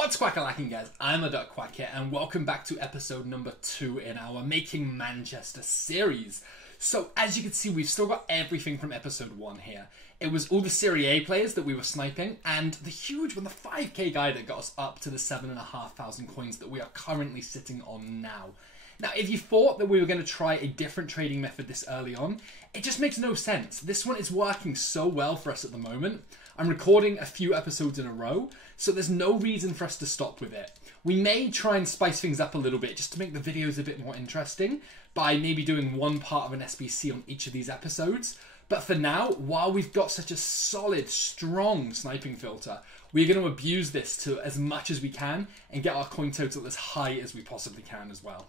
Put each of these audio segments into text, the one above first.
What's quack-a-lacking, guys? I'm a Duck Quack here, and welcome back to episode number 2 in our Making Manchester series. So, as you can see, we've still got everything from episode 1 here. It was all the Serie A players that we were sniping, and the huge one, the 5k guy that got us up to the 7,500 coins that we are currently sitting on now. Now, if you thought that we were going to try a different trading method this early on, it just makes no sense. This one is working so well for us at the moment. I'm recording a few episodes in a row, so there's no reason for us to stop with it. We may try and spice things up a little bit just to make the videos a bit more interesting by maybe doing one part of an SBC on each of these episodes. But for now, while we've got such a solid, strong sniping filter, we're going to abuse this to as much as we can and get our coin total as high as we possibly can as well.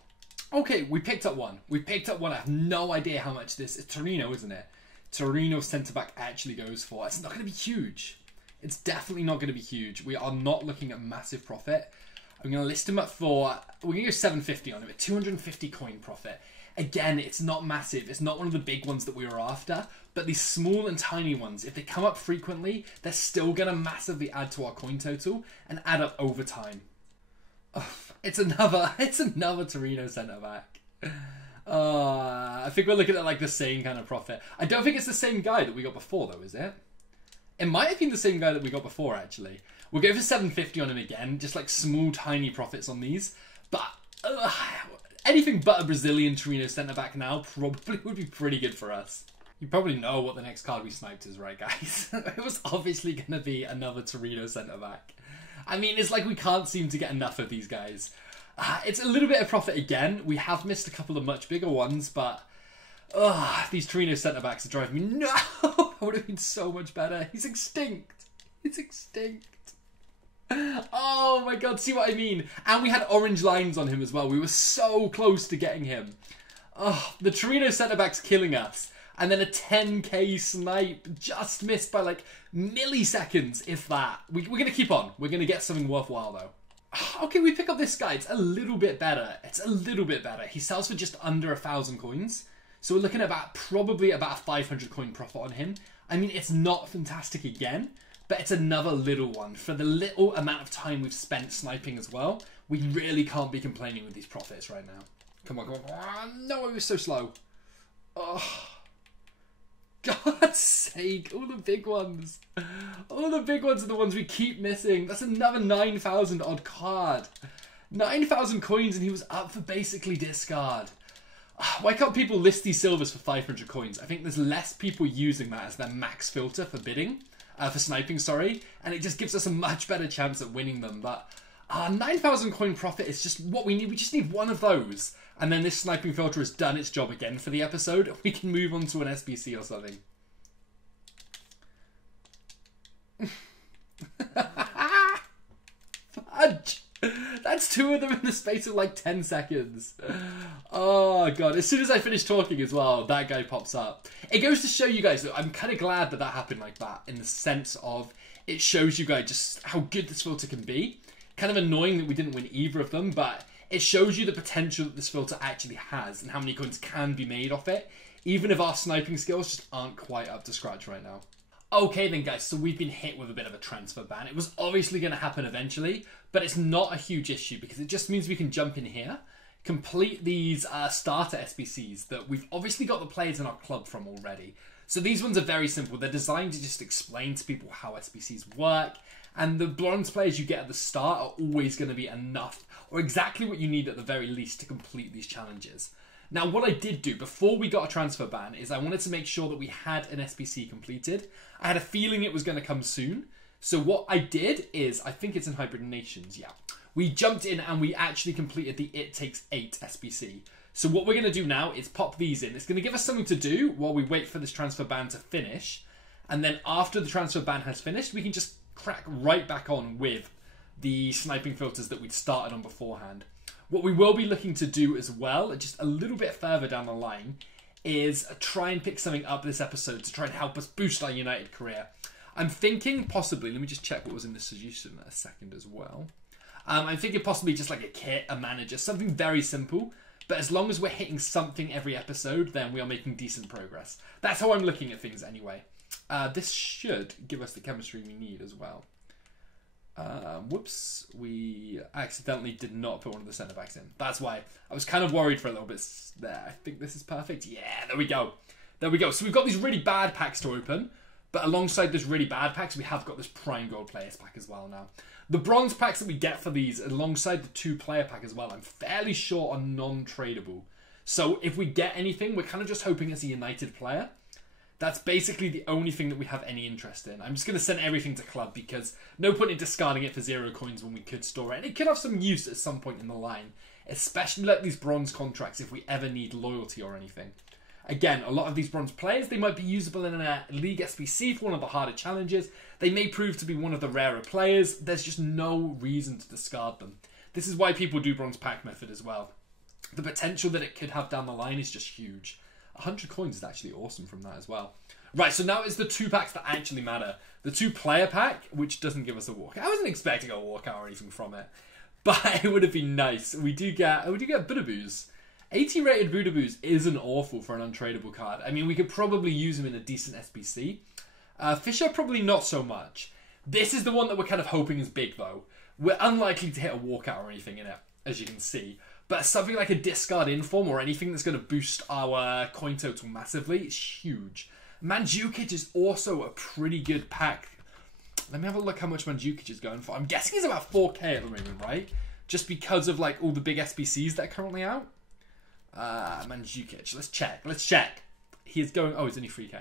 Okay, we picked up one. We picked up one. I have no idea how much this is. Torino, isn't it? Torino centre-back actually goes for. It's not going to be huge. It's definitely not going to be huge. We are not looking at massive profit. I'm going to list him up for... We're going to go 750 on him. A 250 coin profit. Again, it's not massive. It's not one of the big ones that we were after. But these small and tiny ones, if they come up frequently, they're still going to massively add to our coin total and add up over time. Oh, it's another Torino centre-back. I think we're looking at like the same kind of profit. I don't think it's the same guy that we got before though, is it? It might have been the same guy that we got before actually. We'll go for 750 on him again, just like small tiny profits on these. But anything but a Brazilian Torino centre-back now probably would be pretty good for us. You probably know what the next card we sniped is, right guys? It was obviously going to be another Torino centre-back. I mean, it's like we can't seem to get enough of these guys. It's a little bit of profit again. We have missed a couple of much bigger ones, but these Torino centre-backs are driving me. No! I would have been so much better. He's extinct. He's extinct. Oh my god, see what I mean? And we had orange lines on him as well. We were so close to getting him. Oh, the Torino centre-back's killing us. And then a 10k snipe just missed by like milliseconds, if that. We're going to keep on. We're going to get something worthwhile though. Okay, we pick up this guy. It's a little bit better. It's a little bit better. He sells for just under 1,000 coins. So we're looking at probably about a 500 coin profit on him. I mean, it's not fantastic again, but it's another little one. For the little amount of time we've spent sniping as well, we really can't be complaining with these profits right now. Come on, come on. Oh, no, it was so slow. Oh, God's sake, all the big ones. All the big ones are the ones we keep missing. That's another 9,000 odd card. 9,000 coins and he was up for basically discard. Why can't people list these silvers for 500 coins? I think there's less people using that as their max filter for bidding, for sniping, sorry. And it just gives us a much better chance at winning them. But 9,000 coin profit is just what we need. We just need one of those. And then this sniping filter has done its job again for the episode. We can move on to an SBC or something. Fudge! That's 2 of them in the space of like 10 seconds. Oh god, as soon as I finish talking as well, that guy pops up. It goes to show you guys that I'm kind of glad that that happened like that, in the sense of it shows you guys just how good this filter can be. Kind of annoying that we didn't win either of them, but it shows you the potential that this filter actually has and how many coins can be made off it, even if our sniping skills just aren't quite up to scratch right now. Okay then guys, so we've been hit with a bit of a transfer ban. It was obviously going to happen eventually, but it's not a huge issue because it just means we can jump in here, complete these starter SBCs that we've obviously got the players in our club from already. So these ones are very simple. They're designed to just explain to people how SBCs work, and the bronze players you get at the start are always going to be enough, or exactly what you need at the very least to complete these challenges. Now, what I did do before we got a transfer ban is I wanted to make sure that we had an SBC completed. I had a feeling it was going to come soon. So what I did is, I think it's in Hybrid Nations, yeah. We jumped in and we actually completed the It Takes 8 SBC. So what we're going to do now is pop these in. It's going to give us something to do while we wait for this transfer ban to finish. And then after the transfer ban has finished, we can just crack right back on with the sniping filters that we'd started on beforehand. What we will be looking to do as well, just a little bit further down the line, is try and pick something up this episode to try and help us boost our United career. I'm thinking possibly, let me just check what was in the suggestion a second as well. I'm thinking possibly just like a kit, a manager, something very simple. But as long as we're hitting something every episode, then we are making decent progress. That's how I'm looking at things anyway. This should give us the chemistry we need as well. Whoops, we accidentally did not put one of the centre backs in. That's why I was kind of worried for a little bit there. I think this is perfect. Yeah, there we go. There we go. So we've got these really bad packs to open, but alongside those really bad packs, we have got this Prime Gold Players pack as well now. The bronze packs that we get for these, alongside the 2-player pack as well, I'm fairly sure are non-tradable. So if we get anything, we're kind of just hoping it's a United player. That's basically the only thing that we have any interest in. I'm just going to send everything to club because no point in discarding it for 0 coins when we could store it. And it could have some use at some point in the line, especially like these bronze contracts if we ever need loyalty or anything. Again, a lot of these bronze players, they might be usable in a League SBC for one of the harder challenges. They may prove to be one of the rarer players. There's just no reason to discard them. This is why people do bronze pack method as well. The potential that it could have down the line is just huge. 100 coins is actually awesome from that as well. Right, so now it's the 2 packs that actually matter. The 2-player pack, which doesn't give us a walkout. I wasn't expecting a walkout or anything from it, but it would have been nice. We do get Budaboos. 80 rated Budaboos isn't awful for an untradeable card. I mean, we could probably use him in a decent SBC. Fisher, probably not so much. This is the one that we're kind of hoping is big, though. We're unlikely to hit a walkout or anything in it, as you can see. But something like a discard inform or anything that's going to boost our coin total massively is huge. Mandzukic is also a pretty good pack. Let me have a look how much Mandzukic is going for. I'm guessing he's about 4k at the moment, right? Just because of like all the big SBCs that are currently out. Mandzukic. Let's check. He's going... Oh, it's only 3k.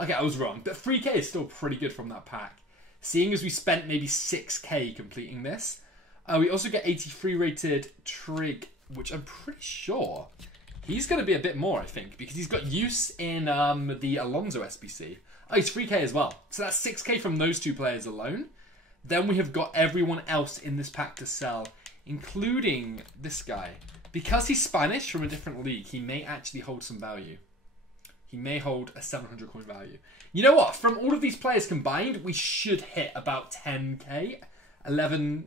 Okay, I was wrong. But 3k is still pretty good from that pack. Seeing as we spent maybe 6k completing this. We also get 83 rated Trig, which I'm pretty sure he's going to be a bit more, I think, because he's got use in the Alonso SBC. Oh, he's 3k as well. So that's 6k from those 2 players alone. Then we have got everyone else in this pack to sell, including this guy. Because he's Spanish from a different league, he may actually hold some value. He may hold a 700 coin value. You know what? From all of these players combined, we should hit about 10k. 11...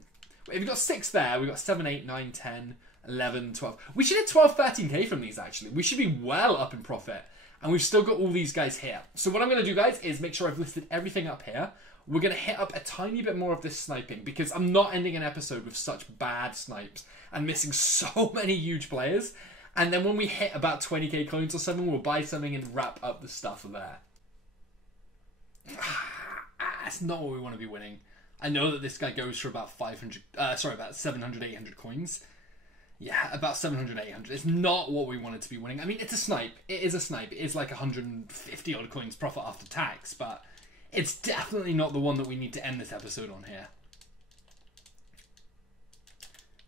If we've got 6 there, we've got 7, 8, 9, 10, 11, 12. We should hit 12, 13k from these, actually. We should be well up in profit. And we've still got all these guys here. So what I'm going to do, guys, is make sure I've listed everything up here. We're going to hit up a tiny bit more of this sniping because I'm not ending an episode with such bad snipes and missing so many huge players. And then when we hit about 20k coins or something, we'll buy something and wrap up the stuff there. That's not what we want to be winning. I know that this guy goes for about about 700, 800 coins. Yeah, about 700, 800. It's not what we wanted to be winning. I mean, it's a snipe. It is a snipe. It is like 150 odd coins profit after tax, but it's definitely not the one that we need to end this episode on here.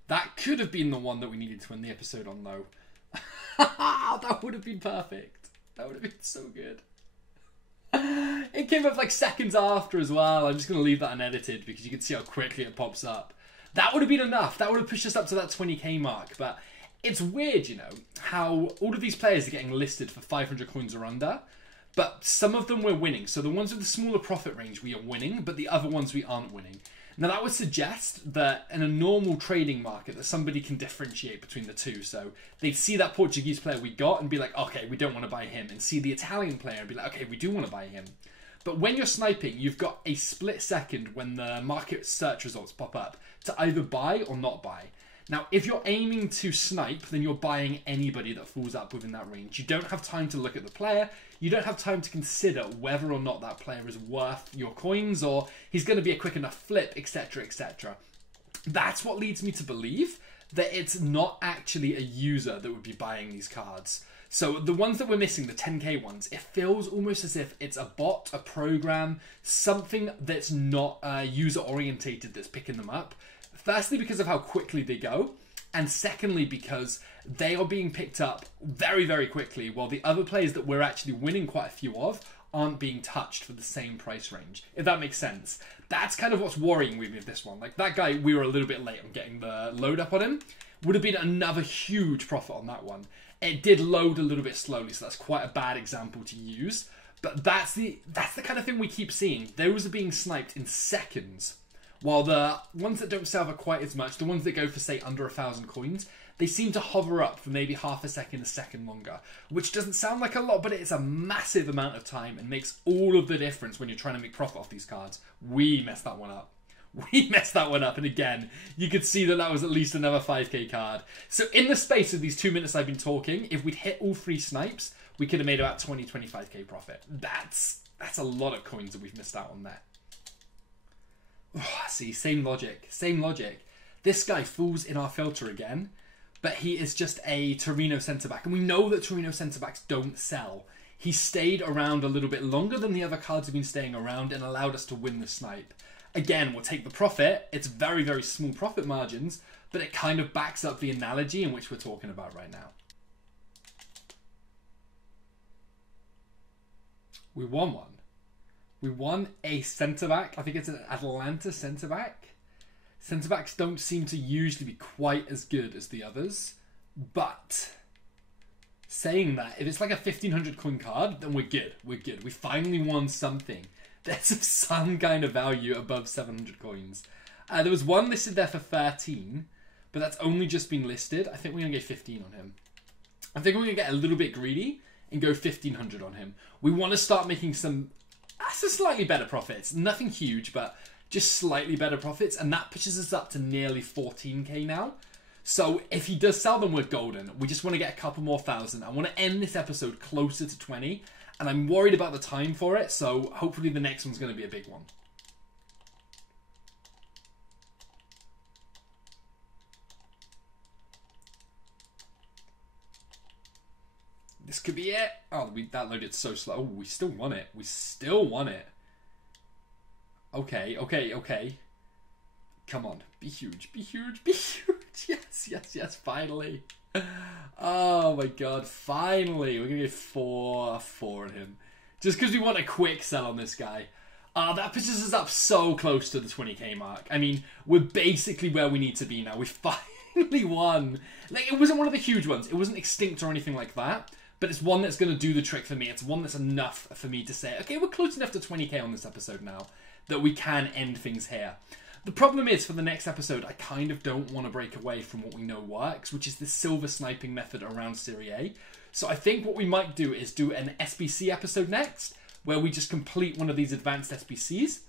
That could have been the one that we needed to end the episode on, though. That would have been perfect. That would have been so good. It came up like seconds after as well. I'm just going to leave that unedited because you can see how quickly it pops up. That would have been enough. That would have pushed us up to that 20k mark. But it's weird, you know, how all of these players are getting listed for 500 coins or under. But some of them we're winning. So the ones with the smaller profit range, we are winning. But the other ones we aren't winning. Now that would suggest that in a normal trading market that somebody can differentiate between the two. So they'd see that Portuguese player we got and be like, okay, we don't want to buy him. And see the Italian player and be like, okay, we do want to buy him. But when you're sniping, you've got a split second when the market search results pop up to either buy or not buy. Now, if you're aiming to snipe, then you're buying anybody that falls up within that range. You don't have time to look at the player. You don't have time to consider whether or not that player is worth your coins or he's going to be a quick enough flip, etc., etc. That's what leads me to believe that it's not actually a user that would be buying these cards. So the ones that we're missing, the 10k ones, it feels almost as if it's a bot, a program, something that's not user-orientated that's picking them up. Firstly, because of how quickly they go. And secondly, because they are being picked up very, very quickly, while the other players that we're actually winning quite a few of aren't being touched for the same price range, if that makes sense. That's kind of what's worrying me with this one. Like, that guy, we were a little bit late on getting the load up on him. Would have been another huge profit on that one. It did load a little bit slowly, so that's quite a bad example to use. But that's the kind of thing we keep seeing. Those are being sniped in seconds. While the ones that don't sell for quite as much, the ones that go for, say, under 1,000 coins, they seem to hover up for maybe half a second longer. Which doesn't sound like a lot, but it's a massive amount of time and makes all of the difference when you're trying to make profit off these cards. We messed that one up. We messed that one up, and again, you could see that that was at least another 5k card. So in the space of these 2 minutes I've been talking, if we'd hit all 3 snipes, we could have made about 25k profit. That's a lot of coins that we've missed out on there. Oh, see, same logic. This guy falls in our filter again, but he is just a Torino centre-back, and we know that Torino centre-backs don't sell. He stayed around a little bit longer than the other cards have been staying around and allowed us to win the snipe. Again, we'll take the profit. It's very, very small profit margins, but it kind of backs up the analogy in which we're talking about right now. We won one. We won a centre-back. I think it's an Atalanta centre-back. Centre-backs don't seem to usually be quite as good as the others, but saying that, if it's like a 1500 coin card, then we're good. We're good. We finally won something. There's some kind of value above 700 coins. There was one listed there for 13, but that's only just been listed. I think we're going to go 15 on him. I think we're going to get a little bit greedy and go 1500 on him. We want to start making some slightly better profits. Nothing huge, but just slightly better profits. And that pushes us up to nearly 14k now. So if he does sell them, we're golden. We just want to get a couple more thousand. I want to end this episode closer to 20. And I'm worried about the time for it, so hopefully the next one's going to be a big one. This could be it. Oh, that loaded so slow. Oh, we still won it. We still won it. Okay. Come on. Be huge. Yes, finally. Oh my god, finally. We're going to get 4 on him. Just because we want a quick sell on this guy. That pushes us up so close to the 20k mark. I mean, we're basically where we need to be now. We finally won. Like, it wasn't one of the huge ones. It wasn't extinct or anything like that. But it's one that's going to do the trick for me. It's one that's enough for me to say, okay, we're close enough to 20k on this episode now that we can end things here. The problem is, for the next episode, I kind of don't want to break away from what we know works, which is the silver sniping method around Serie A. So I think what we might do is do an SBC episode next, where we just complete one of these advanced SBCs,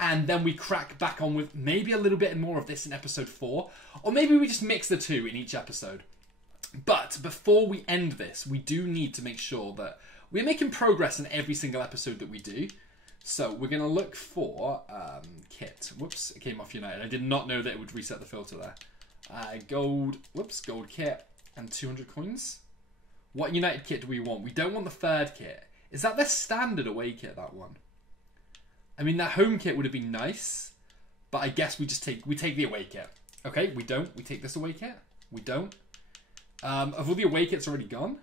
and then we crack back on with maybe a little bit more of this in episode 4, or maybe we just mix the two in each episode. But before we end this, we do need to make sure that we're making progress in every single episode that we do. So we're going to look for kit. Whoops, it came off United. I did not know that it would reset the filter there. Gold kit and 200 coins. What United kit do we want? We don't want the third kit. Is that their standard away kit, that one? I mean, that home kit would have been nice, but I guess we take the away kit. Okay, we don't. We take this away kit. We don't. Have all the away kits already gone?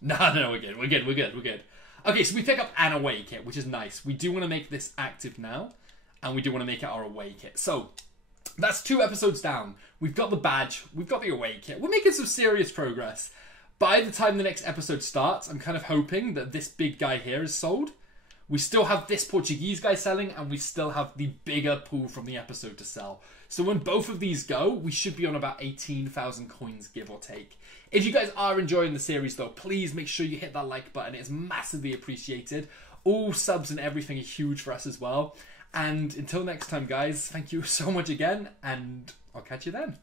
No, we're good. Okay, so we pick up an away kit, which is nice. We do want to make this active now, and we do want to make it our away kit. So, that's 2 episodes down. We've got the badge, we've got the away kit. We're making some serious progress. By the time the next episode starts, I'm kind of hoping that this big guy here is sold. We still have this Portuguese guy selling, and we still have the bigger pool from the episode to sell. So when both of these go, we should be on about 18,000 coins, give or take. If you guys are enjoying the series, though, please make sure you hit that like button. It's massively appreciated. All subs and everything are huge for us as well. And until next time, guys, thank you so much again, and I'll catch you then.